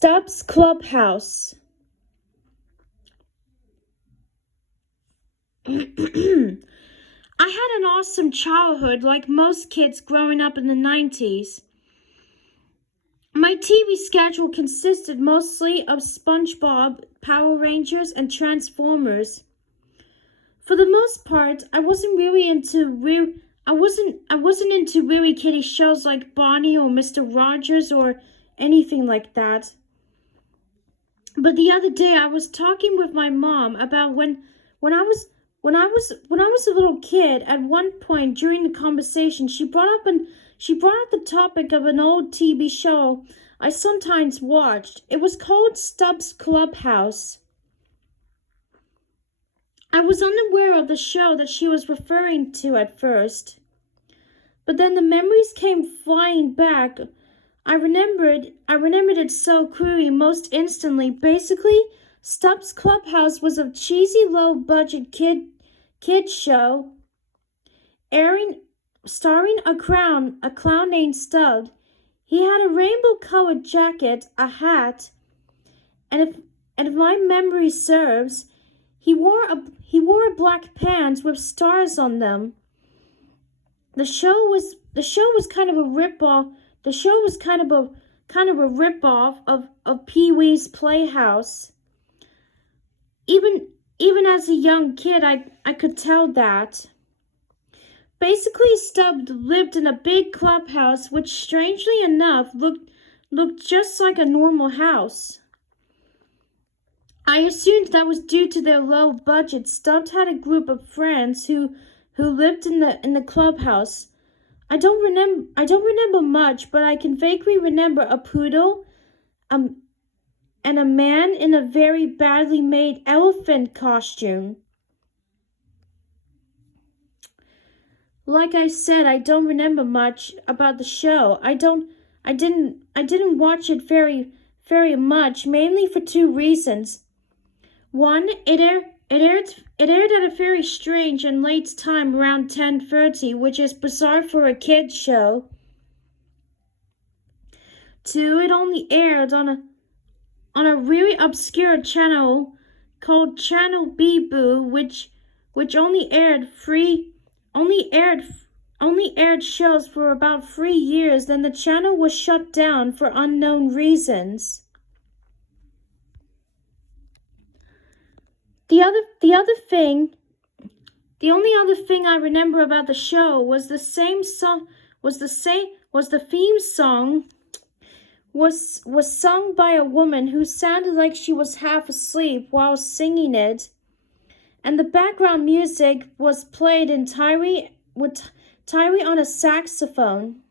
Stubb's Clubhouse. I had an awesome childhood like most kids growing up in the 90s. My TV schedule consisted mostly of SpongeBob, Power Rangers, and Transformers. For the most part, I wasn't into really kiddie shows like Bonnie or Mr. Rogers or anything like that. But the other day I was talking with my mom about when I was a little kid. At one point during the conversation, she brought up the topic of an old TV show I sometimes watched. It was called Stubb's Clubhouse. I was unaware of the show that she was referring to at first, but then the memories came flying back. I remembered it so clearly most instantly. Basically, Stubb's Clubhouse was a cheesy, low-budget kid show, starring a clown named Stubb. He had a rainbow-colored jacket, a hat, and if my memory serves, he wore a black pants with stars on them. The show was kind of a rip-off. The show was kind of a rip-off of Pee-wee's Playhouse. Even as a young kid, I could tell that. Basically, Stubb lived in a big clubhouse, which strangely enough looked just like a normal house. I assumed that was due to their low budget. Stubb had a group of friends who lived in the clubhouse. I don't remember much, but I can vaguely remember a poodle, and a man in a very badly made elephant costume. Like I said, I don't remember much about the show. I didn't watch it very much, mainly for two reasons. One, it aired at a very strange and late time, around 10:30, which is bizarre for a kids show. Two, it only aired on a really obscure channel called Channel B-Boo, which only aired shows for about 3 years. Then the channel was shut down for unknown reasons. The only other thing I remember about the show was the theme song was sung by a woman who sounded like she was half asleep while singing it, and the background music was played entirely on a saxophone.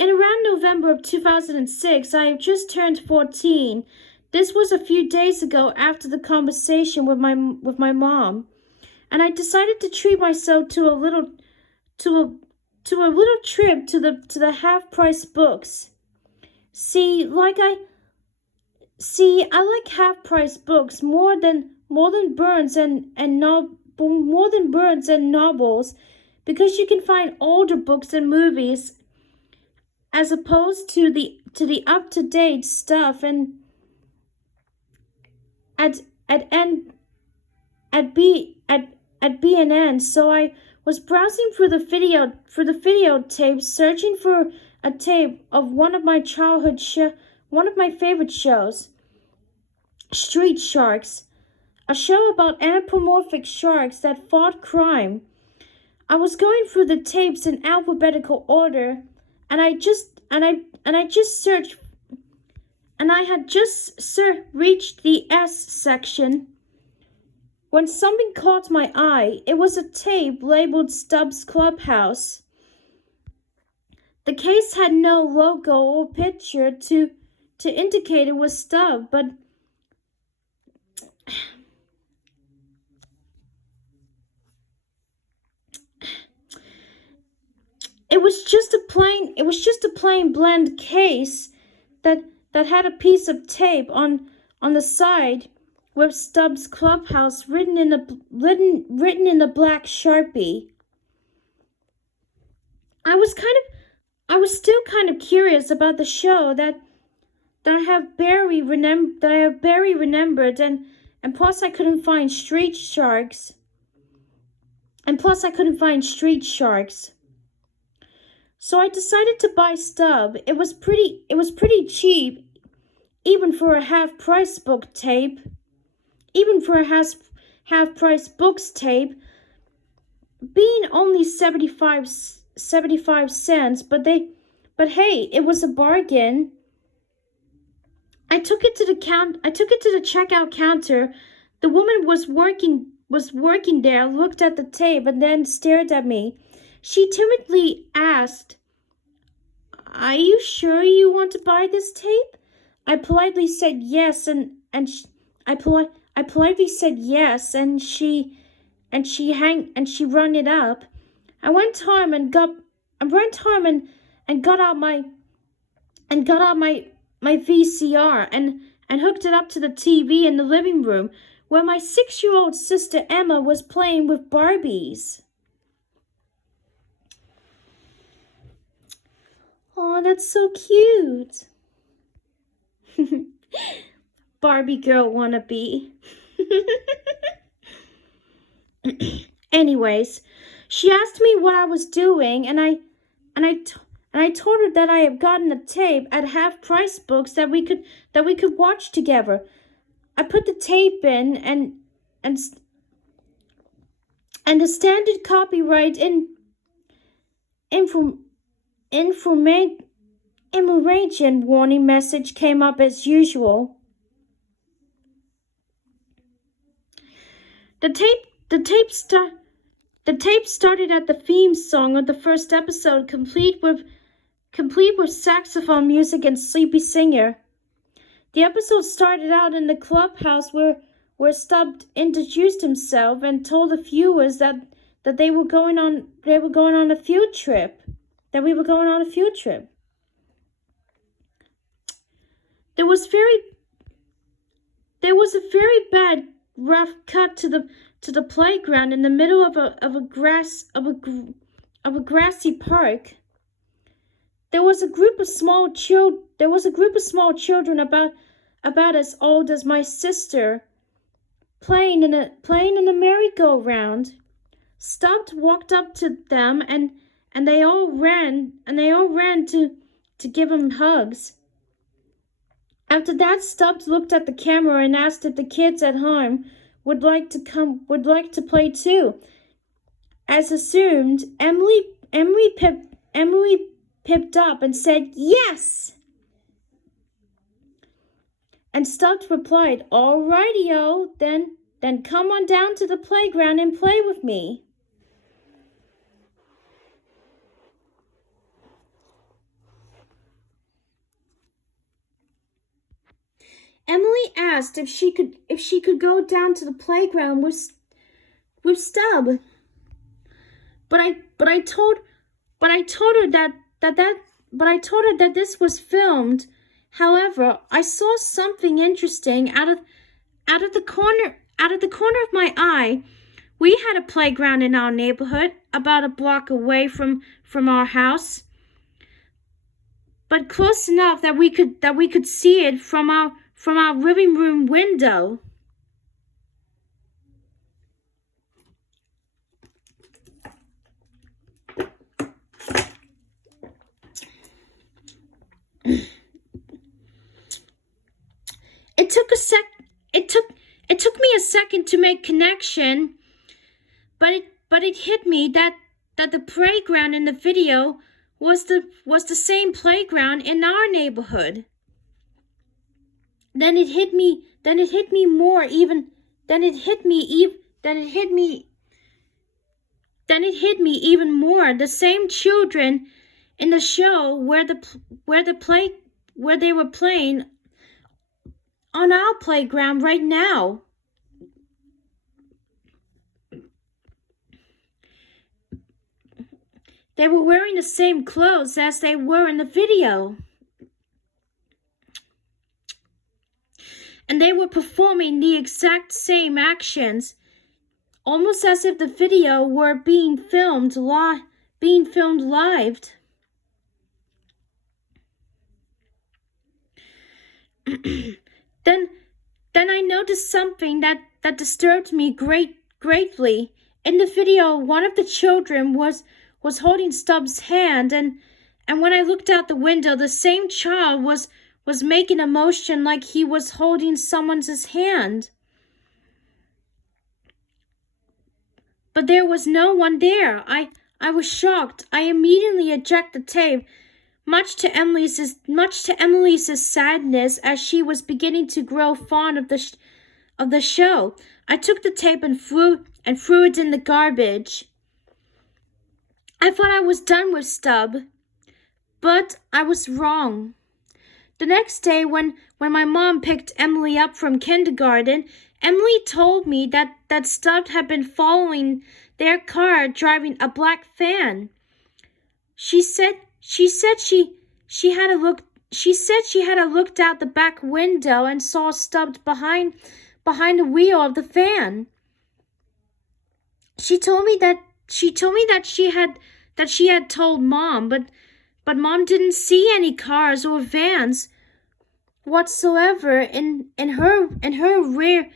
In around November of 2006, I had just turned 14. This was a few days ago after the conversation with my mom, and I decided to treat myself to a little trip to the half-price books. I like half-price books more than Burns and novels, because you can find older books and movies as opposed to the up-to-date stuff and at B&N. So I was browsing for the video tapes, searching for a tape of one of my favorite shows, Street Sharks, a show about anthropomorphic sharks that fought crime. I was going through the tapes in alphabetical order, and I had just reached the S section when something caught my eye. It was a tape labeled Stubb's Clubhouse. The case had no logo or picture to indicate it was Stubb, but it was just a plain blend case that had a piece of tape on the side with Stubb's Clubhouse written in a black Sharpie. I was kind was still kind of curious about the show that I have barely remembered, and plus I couldn't find street sharks. So I decided to buy Stubb. It was pretty cheap, even for a half-price book tape. Even for a half-price books tape, being only 75 cents, but hey, it was a bargain. I took it to the checkout counter. The woman was working there, looked at the tape, and then stared at me. She timidly asked, "Are you sure you want to buy this tape?" I politely said yes, and she rung it up. I went home and got out my VCR and hooked it up to the TV in the living room, where my 6-year-old sister Emma was playing with Barbies. Oh, that's so cute. Barbie girl wannabe. Anyways, she asked me what I was doing, and I told her that I had gotten a tape at half-price books that we could watch together. I put the tape in, and the standard copyright information warning message came up as usual. The tape started at the theme song of the first episode, complete with saxophone music and sleepy singer. The episode started out in the clubhouse where Stubb introduced himself and told the viewers that we were going on a field trip. There was a very bad rough cut to the playground in the middle of a grassy park. There was a group of small children about as old as my sister playing in a merry-go-round. Stubb walked up to them and they all ran to give him hugs. After that, Stubbs looked at the camera and asked if the kids at home would like to play too. As assumed, Emily pipped up and said yes. And Stubbs replied, "Alrighty-o, then come on down to the playground and play with me." Emily asked if she could go down to the playground with Stubb. But I told her that this was filmed. However, I saw something interesting out of the corner of my eye. We had a playground in our neighborhood about a block away from our house, but close enough that we could see it from our living room window. It took me a second to make connection, but it hit me that the playground in the video was the same playground in our neighborhood. Then it hit me more even the same children in the show where they were playing on our playground right now. They were wearing the same clothes as they were in the video. And they were performing the exact same actions, almost as if the video were being filmed live. Then I noticed something that disturbed me greatly. In the video, one of the children was holding Stubb's hand, and when I looked out the window, the same child was making a motion like he was holding someone's hand. But there was no one there. I was shocked. I immediately ejected the tape, much to Emily's sadness, as she was beginning to grow fond of the show. I took the tape and threw it in the garbage. I thought I was done with Stubb, but I was wrong. The next day, when my mom picked Emily up from kindergarten, Emily told me that Stubb had been following their car driving a black van. She said she had looked out the back window and saw Stubb behind the wheel of the van. She told me that she had told Mom, but Mom didn't see any cars or vans whatsoever in her rear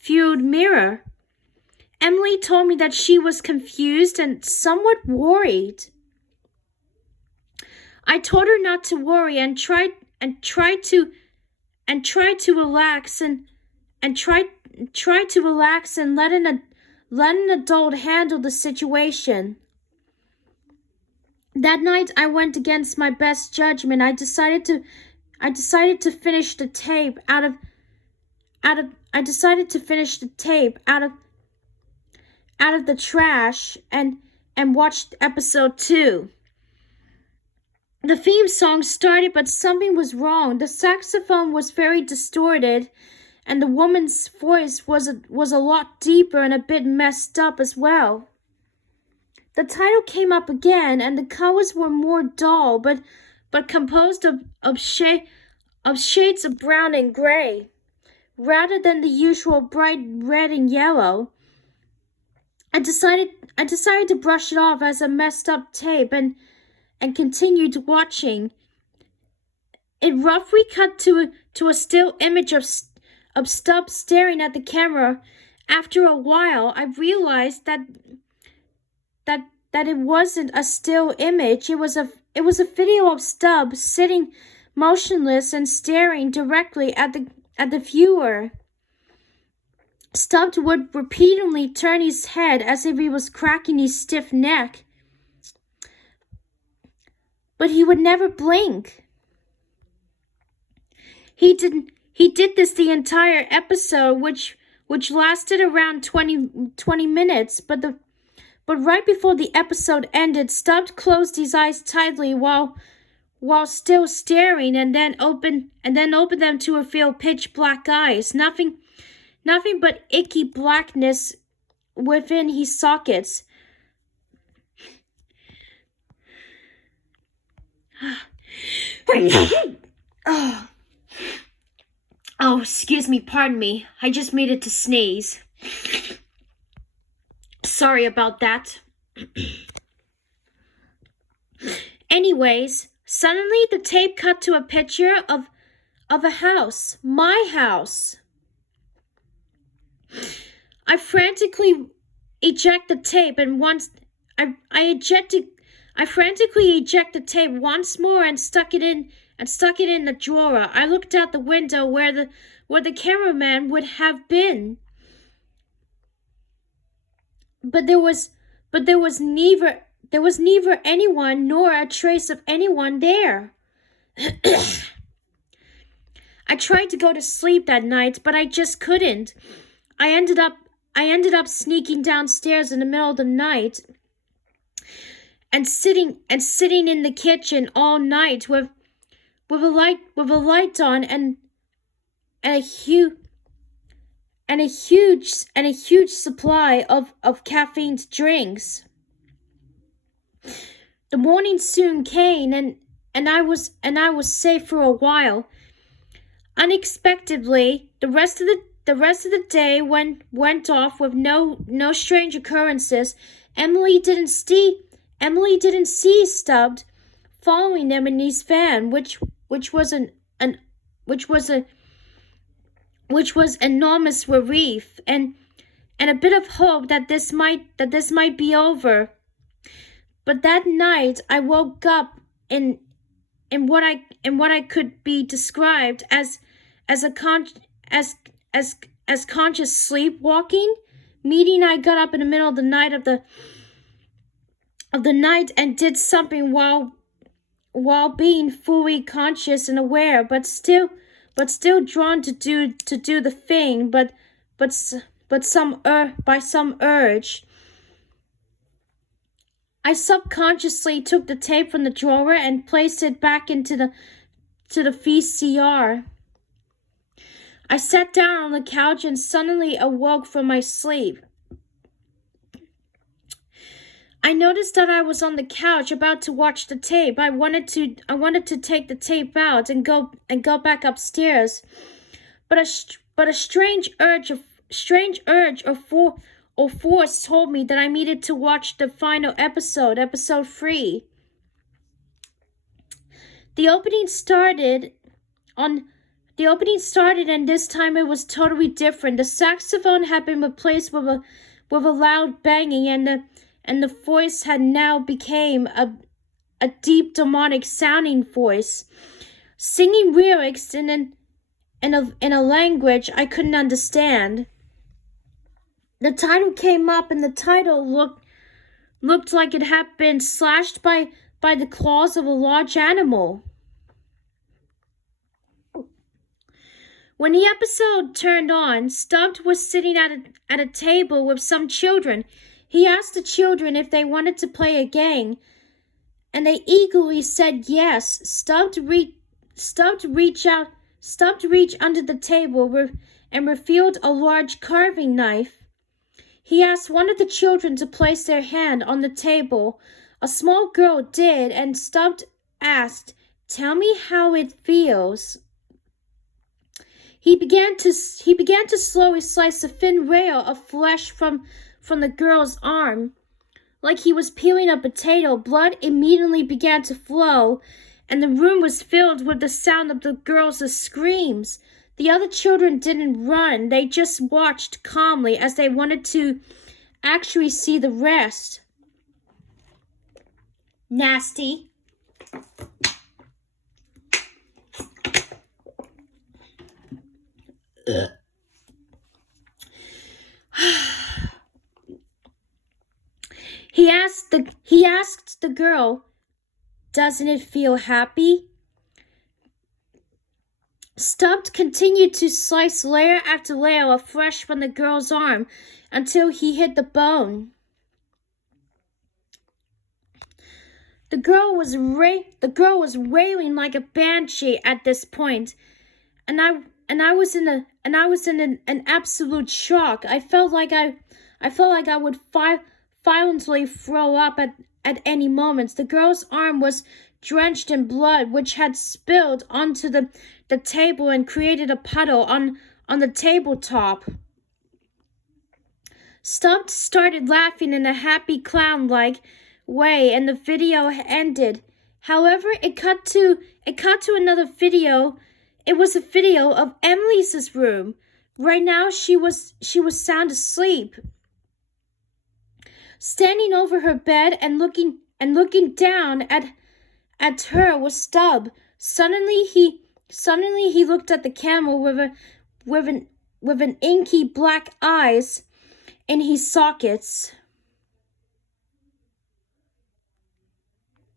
viewed mirror. Emily told me that she was confused and somewhat worried. I told her not to worry and tried to relax and let an adult handle the situation. That night I went against my best judgment. I decided to finish the tape out of the trash and watched episode 2. The theme song started, but something was wrong. The saxophone was very distorted, and the woman's voice was a lot deeper and a bit messed up as well. The title came up again, and the colors were more dull, but composed of shades of brown and gray, rather than the usual bright red and yellow. I decided to brush it off as a messed up tape and continued watching. It roughly cut to a still image of Stubb staring at the camera. After a while, I realized that it wasn't a still image. It was a video of Stubb sitting motionless and staring directly at the viewer. Stubb would repeatedly turn his head as if he was cracking his stiff neck, but he would never blink. He did this the entire episode, which lasted around 20 minutes, but right before the episode ended, Stubb closed his eyes tightly while still staring, and then opened them to reveal pitch black eyes. Nothing but icky blackness within his sockets. Oh, excuse me, pardon me. I just made it to sneeze. Sorry about that. Anyways, suddenly the tape cut to a picture of a house. My house. I frantically eject the tape and once I frantically ejected the tape once more and stuck it in the drawer. I looked out the window where the cameraman would have been. But there was neither anyone nor a trace of anyone there. I tried to go to sleep that night, but I just couldn't. I ended up sneaking downstairs in the middle of the night and sitting in the kitchen all night with a light on and a huge supply of caffeine drinks. The morning soon came and I was safe for a while. Unexpectedly, the rest of the day went off with no strange occurrences. Emily didn't see Stubb following them in his van, which was an which was enormous relief and a bit of hope that this might be over. But that night I woke up in what I could be described as conscious sleepwalking, meaning I got up in the middle of the night and did something while being fully conscious and aware, but still drawn to do the thing, by some urge. I subconsciously took the tape from the drawer and placed it back into the VCR. I sat down on the couch and suddenly awoke from my sleep. I noticed that I was on the couch about to watch the tape. I wanted to take the tape out and go back upstairs, but a strange urge or force told me that I needed to watch the final episode 3. The opening started, and this time it was totally different. The saxophone had been replaced with a loud banging, and the voice had now became a deep demonic sounding voice, singing lyrics in a language I couldn't understand. The title came up, and the title looked like it had been slashed by the claws of a large animal. When the episode turned on, Stubb was sitting at a table with some children. He asked the children if they wanted to play a game, and they eagerly said yes. Stubb reached under the table and revealed a large carving knife. He asked one of the children to place their hand on the table. A small girl did, and Stubb asked, "Tell me how it feels." He began to slowly slice a thin rail of flesh from the girl's arm. Like he was peeling a potato, blood immediately began to flow, and the room was filled with the sound of the girl's screams. The other children didn't run. They just watched calmly as they wanted to actually see the rest. Nasty. He asked the girl, "Doesn't it feel happy?" Stubb continued to slice layer after layer of flesh from the girl's arm until he hit the bone. The girl was wailing like a banshee at this point, and I was in an absolute shock. I felt like I would violently throw up at any moment. The girl's arm was drenched in blood, which had spilled onto the table and created a puddle on the tabletop. Stubb started laughing in a happy clown-like way, and the video ended. However, it cut to another video. It was a video of Emily's room. Right now, she was sound asleep. Standing over her bed and looking down at her was Stubb. Suddenly he looked at the camera with an inky black eyes in his sockets.